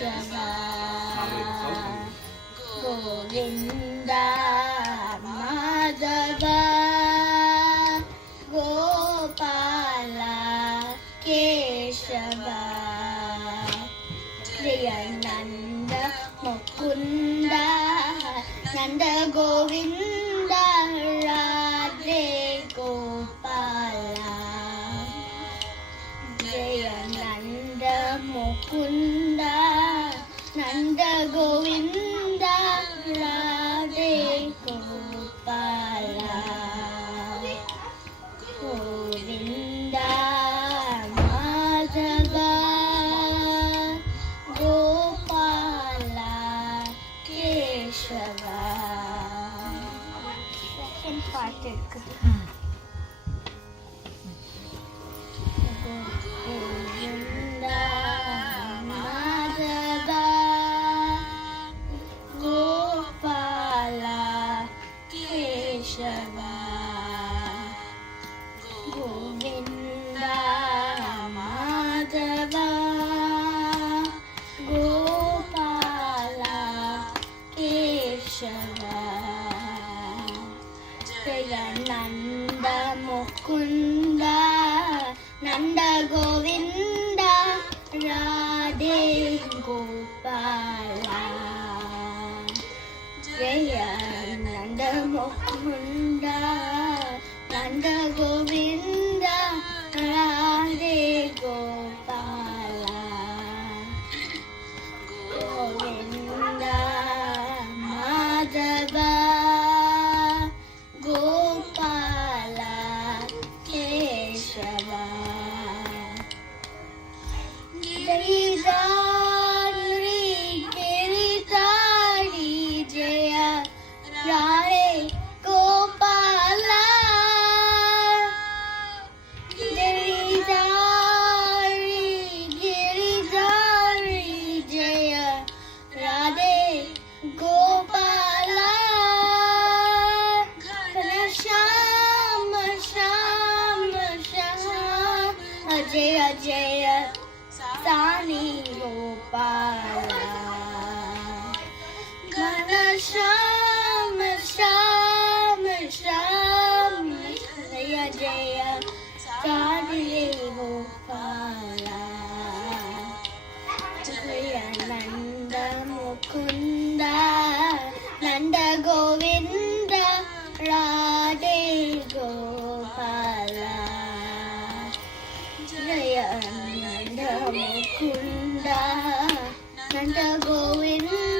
ಕೇಶವ ಗೋವಿಂದ ಮಾಧವ ಗೋಪಾಲ ಕೇಶವ ಜಯ ನಂದ ಮುಕುಂದ ನಂದ ಗೋವಿಂದ ರಾಧೆ ಗೋಪಾಲ ಜಯ ನಂದ ಮುಕುಂದ ನಂದ ಗೋವಿಂದ ರಾಧೆ ಗೋಪಾಲ ಗೋವಿಂದ ಮಾಧವ ಗೋಪಾಲ Keshava second part இருக்குது ಗೋವಿಂದ ಮಾಧವ ಗೋಪಾಲ ಕೇಶವ ಗೋವಿಂದ ಮಾಧವ ಗೋಪಾಲ ಕೇಶವ ಜಯ ನಂದ ಮುಕುಂದ ನಂದ ಗೋವಿಂದ ರಾಧೆ ಗೋಪಾಲ ಜಯ ನಂದ ಮುಕುಂದ ನಂದ ಗೋವಿಂದ ರಾಧೆ ಗೋಪಾಲ ಗೋವಿಂದ ಮಾಧವ ಗೋಪಾಲ ಕೇಶವ ಗಿರಿಧಾರಿ ಗಿರಿಧಾರಿ ಜಯ ರಾಧೆ ಗೋಪಾಲ ಗಿರಿಧಾರಿ ಗಿರಿಧಾರಿ ಜಯ ರಾಧೆ ಗೋಪಾಲ ಶ್ಯಾಮ ಶ್ಯಾಮ ಶ್ಯಾಮ ಜಯ ಜಯ ಸಾನಿ ಗೋಪಾಲ ಘನ ಶ್ಯಾಮ ಶ್ಯಾಮ ಶ್ಯಾಮ ಜಯ ಜಯ ಸಾನಿ ಗೋಪಾಲ ಜಯ ನಂದ ಮುಕುಂದ ನಂದ ಗೋವಿಂದ ರಾಧೆ ಗೋಪಾಲ ಜಯ ನಂದ ಮುಕುಂದ ನಂದ ಗೋವಿಂದ